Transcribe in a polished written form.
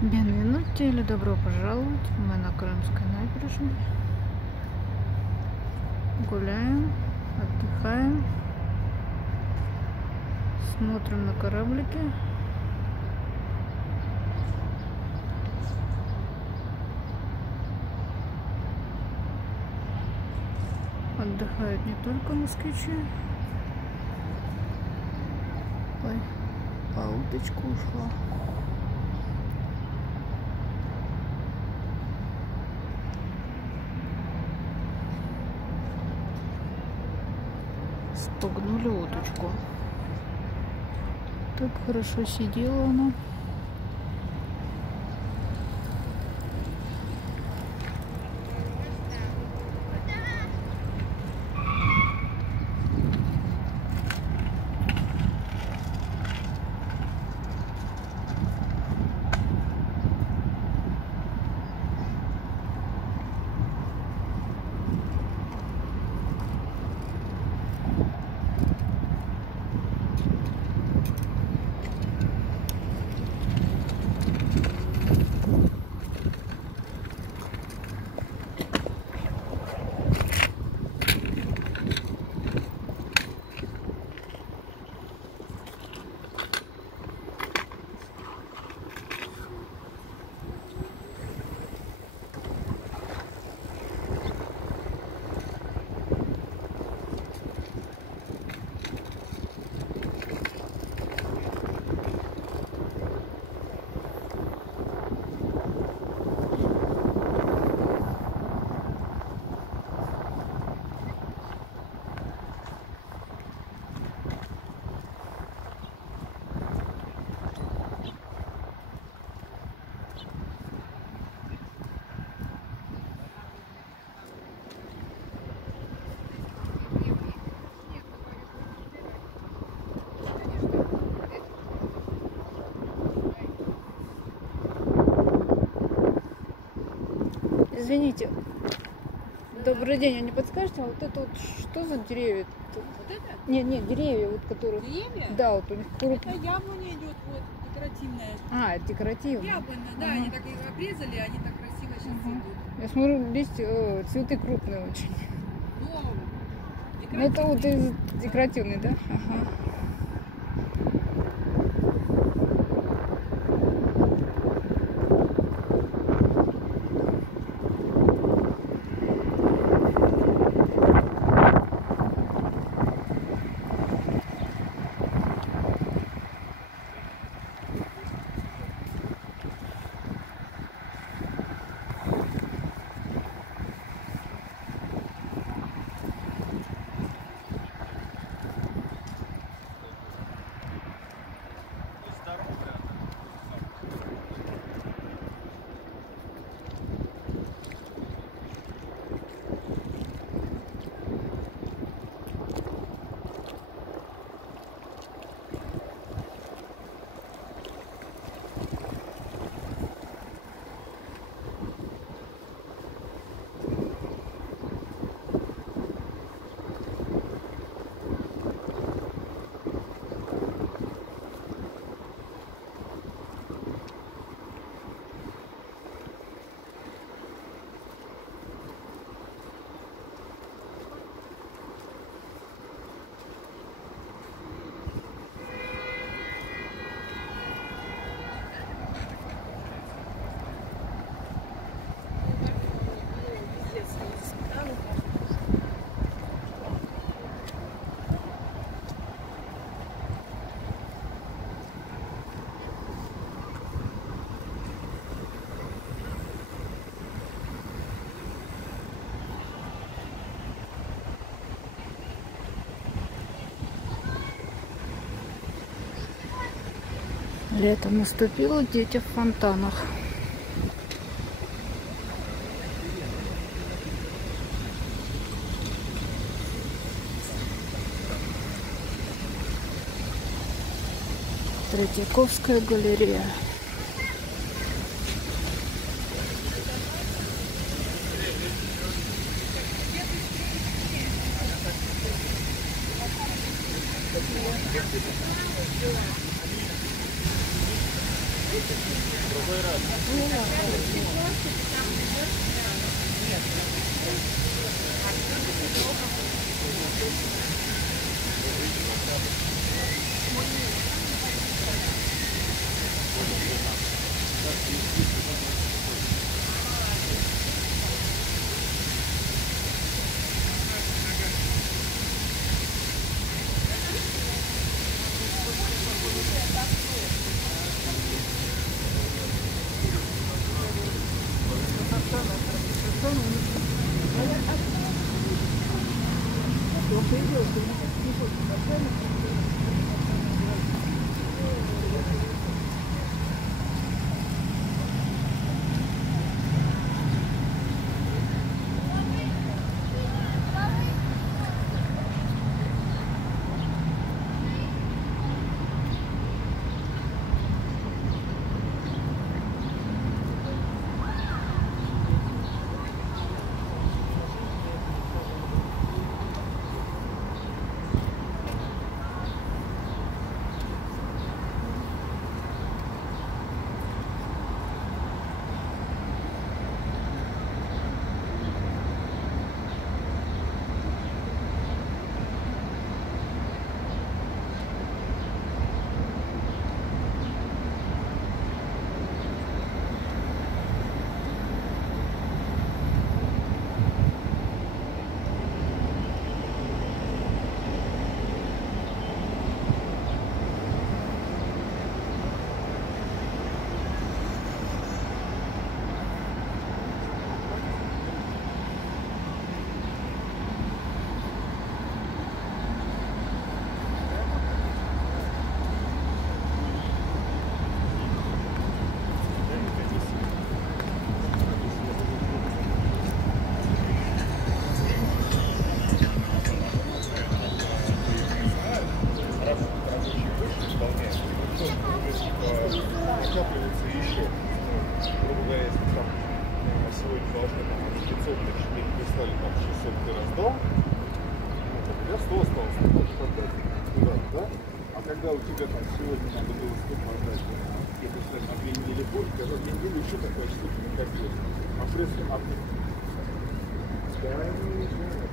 Бенвенути или добро пожаловать. Мы на Крымской набережной. Гуляем, отдыхаем, смотрим на кораблики. Отдыхают не только москвичи. Ой, а уточка ушла. Спугнули уточку. Так хорошо сидела она. Извините, добрый день, а не подскажете, а вот это вот что за деревья? Вот это? Не, деревья, вот которые. Деревья? Да, вот у них Это яблоня идет, вот, декоративная. А, это декоративная. Яблоня, да, они так их обрезали, они так красиво сейчас идут. Я смотрю, здесь цветы крупные очень. Ну, Это вот из декоративной, да? Ага. Лето наступило, дети в фонтанах. Третьяковская галерея. накапливается еще. Грубо говоря, если там сегодня должны там 500 тысяч, мне прислали там 600 ты раздал, я 100 осталось, ты можешь отдать куда-то, да? А когда у тебя там сегодня надо было 100 продать, тебе прислали на 2 недели позже, я за 2 недели еще такое штука накопилось. А средства от них. Да, не знаю,